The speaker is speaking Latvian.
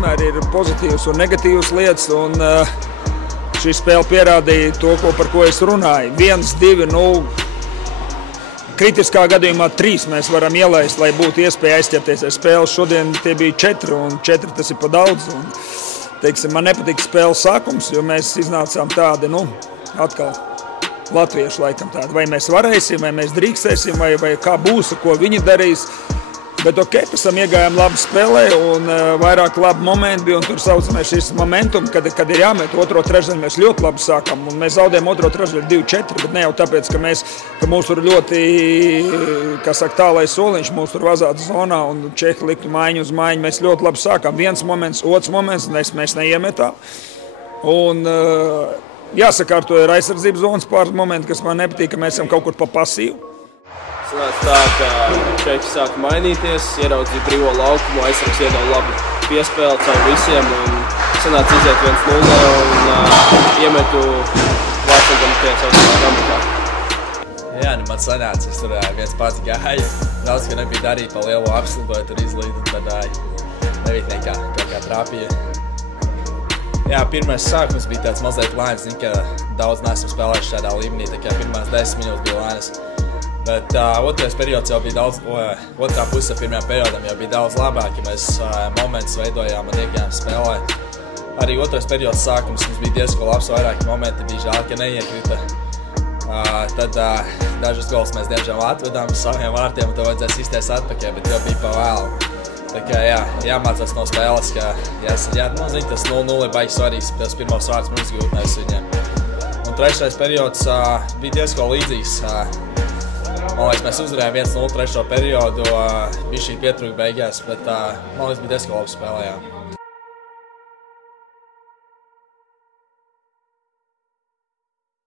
vienmēr ir pozitīvas un negatīvas lietas, un šī spēle pierādīja to, par ko es runāju. 1-2, kritiskā gadījumā 3 mēs varam ielaist, lai būtu iespēja aizķerties ar spēli. Šodien tie bija 4, un 4 tas ir pa daudz. Un, teiksim, man nepatika spēles sākums, jo mēs iznācām tādi, atkal latvieši laikam tādi. Vai mēs varēsim, vai mēs drīkstēsim, vai kā būs, ko viņi darīs. Bet pēc tam iegājām labi spēlē un vairāk labi momenti bija, un tur saucamais šis momentum, kad ir jāmet otro trešdaļu, mēs ļoti labi sākam, un mēs zaudējam otro trešdaļu 2-4, bet ne jau tāpēc, ka mūs tur ļoti, tālais soliņš, mūs tur vazāta zonā, un Čehi liktu maiņu uz maiņu, mēs ļoti labi sākam. Viens moments, otrs moments, mēs neiemetām. Un jāsakārto ir aizsardzības zonas pāris momenti, kas man nepatīk, ka mēs esam kaut kur pa pasīvu. Sanāca tā, ka Čehi sāka mainīties, ieraudzīja brīvo laukumu, aizsargs iedeva labu piespēli caur visiem un sanāca iziet 1-0 un iemetu Vārtsargam pie saucamā rampakā. Jā, man sanāca, es tur viens pats gāju, daudz, ka nebija darīt pa lielo apslidoju, tur izlīd, un tad nebija nekā, kaut kā trāpīja. Jā, pirmais sākums bija tāds mazliet lēns, zinu, ka daudz neesam spēlējuši šādā līmenī, tā kā pirmās 10 minūtes bija lēnas. Bet otrais periods jau bija daudz, otrā puse pirmajā periodam jau bija daudz labāk, ja mēs momentus veidojām un iegājām spēlē. Arī otrais periods sākums mums bija diezgan labs, vairāki momenti bija žēl, ka neiekrita. Tad dažus gols mēs diemžēl atvedām uz saviem vārtiem un to vajadzēs izties atpakaļ, bet jau bija pa vēlu. Tā kā jāmācās no spēles, ka zinu, tas 0-0 ir baigi svarīgs, tas pirmos vārds mums gūt viņiem. Un trešais periods bija diezgan līdzīgs. Man liekas, mēs uzvarējām 1-0 trešo periodu, bija šī pietrūka beigās, bet man liekas, bija diezgan labi spēlējām.